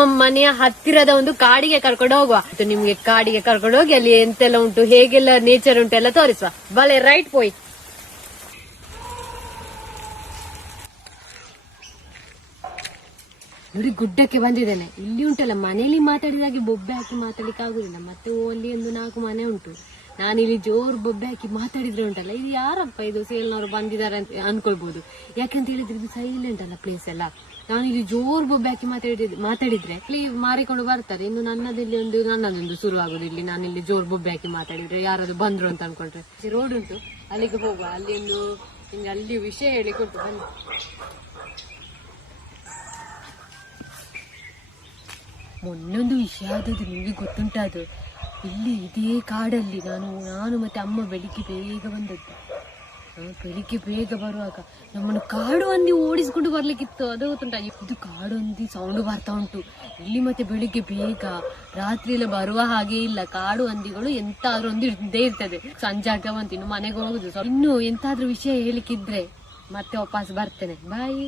ನಮ್ಮ ಮನೆಯ ಹತ್ತಿರದ ಒಂದು ಕಾಡಿಗೆ ಕರ್ಕೊಂಡು ಹೋಗುವ. ನಿಮ್ಗೆ ಕಾಡಿಗೆ ಕರ್ಕೊಂಡು ಹೋಗಿ ಅಲ್ಲಿ ಎಂತೆಲ್ಲ ಉಂಟು, ಹೇಗೆಲ್ಲ ನೇಚರ್ ಉಂಟು ಎಲ್ಲ ತೋರಿಸುವ. ಬಲೆ ರೈಟ್ ಪೋಯ್. ನೋಡಿ ಗುಡ್ಡಕ್ಕೆ ಬಂದಿದ್ದೇನೆ. ಇಲ್ಲಿ ಉಂಟಲ್ಲ ಮನೆಯಲ್ಲಿ ಮಾತಾಡಿದಾಗೆ ಬೊಬ್ಬೆ ಹಾಕಿ ಮಾತಾಡ್ಲಿಕ್ಕೆ ಆಗುದಿಲ್ಲ. ಮತ್ತೆ ಅಲ್ಲಿ ಒಂದು ನಾಲ್ಕು ಮನೆ ಉಂಟು. ನಾನಿಲ್ಲಿ ಜೋರ್ ಬೊಬ್ಬೆ ಹಾಕಿ ಮಾತಾಡಿದ್ರೆ ಉಂಟಲ್ಲ. ಇದು ಯಾರಪ್ಪ ಇದು ಸೇಲ್ನವರು ಬಂದಿದ್ದಾರೆ ಅಂತ ಅನ್ಕೊಳ್ಬಹುದು ಯಾಕಂತ ಹೇಳಿದ್ರೆ ಇದು ಸೈಲೆಂಟ್ ಅಲ್ಲ ಪ್ಲೇಸ್ ಎಲ್ಲ. ನಾನಿಲ್ಲಿ ಜೋರ್ ಬೊಬ್ಬೆ ಹಾಕಿ ಮಾತಾಡಿದ್, ಮಾತಾಡಿದ್ರೆ ಇಲ್ಲಿ ಮಾರಿಕೊಂಡು ಬರ್ತಾರೆ ಇನ್ನು ನನ್ನದಿಲ್ಲಿ ಒಂದು, ನನ್ನದೊಂದು ಶುರು ಆಗುದು ಇಲ್ಲಿ. ನಾನು ಇಲ್ಲಿ ಜೋರ್ ಬೊಬ್ಬೆ ಹಾಕಿ ಮಾತಾಡಿದ್ರೆ ಯಾರಾದ್ರು ಬಂದ್ರು ಅಂತ ಅನ್ಕೊಂಡ್ರೆ. ರೋಡ್ ಉಂಟು. ಅಲ್ಲಿಗೆ ಹೋಗುವ. ಅಲ್ಲಿ ಒಂದು ನಿಮ್ಗೆ ಅಲ್ಲಿ ವಿಷಯ ಹೇಳಿ ಕೊಟ್ಟು ಬನ್ನಿ. ಮೊನ್ನೊಂದು ವಿಷಯ ಆದದ್ದು ನಿಮಗೆ ಗೊತ್ತುಂಟದು ಇಲ್ಲಿ ಇದೇ ಕಾಡಲ್ಲಿ ನಾನು ನಾನು ಮತ್ತೆ ಅಮ್ಮ ಬೆಳಿಗ್ಗೆ ಬೇಗ ಬಂದದ್ದು. ಬೆಳಿಗ್ಗೆ ಬೇಗ ಬರುವಾಗ ನಮ್ಮನ್ನು ಕಾಡು ಹಂದಿ ಓಡಿಸ್ಕೊಂಡು ಬರ್ಲಿಕ್ಕಿತ್ತು. ಅದು ಗೊತ್ತುಂಟ? ಇದು ಕಾಡು ಹಂದಿ ಸೌಂಡ್ ಬರ್ತಾ ಉಂಟು. ಇಲ್ಲಿ ಮತ್ತೆ ಬೆಳಿಗ್ಗೆ ಬೇಗ, ರಾತ್ರಿ ಎಲ್ಲ ಬರುವ ಹಾಗೆ ಇಲ್ಲ. ಕಾಡು ಹಂದಿಗಳು ಎಂತಾದ್ರೂ ಒಂದು ಇದ್ದೇ ಇರ್ತದೆ. ಸಂಜೆ ಆಗ ಬಂತು, ಇನ್ನು ಮನೆಗೆ ಹೋಗುದು. ಇನ್ನು ಎಂತಾದ್ರೂ ವಿಷಯ ಹೇಳಿಕ್ಕಿದ್ರೆ ಮತ್ತೆ ವಾಪಸ್ ಬರ್ತೇನೆ. ಬಾಯ್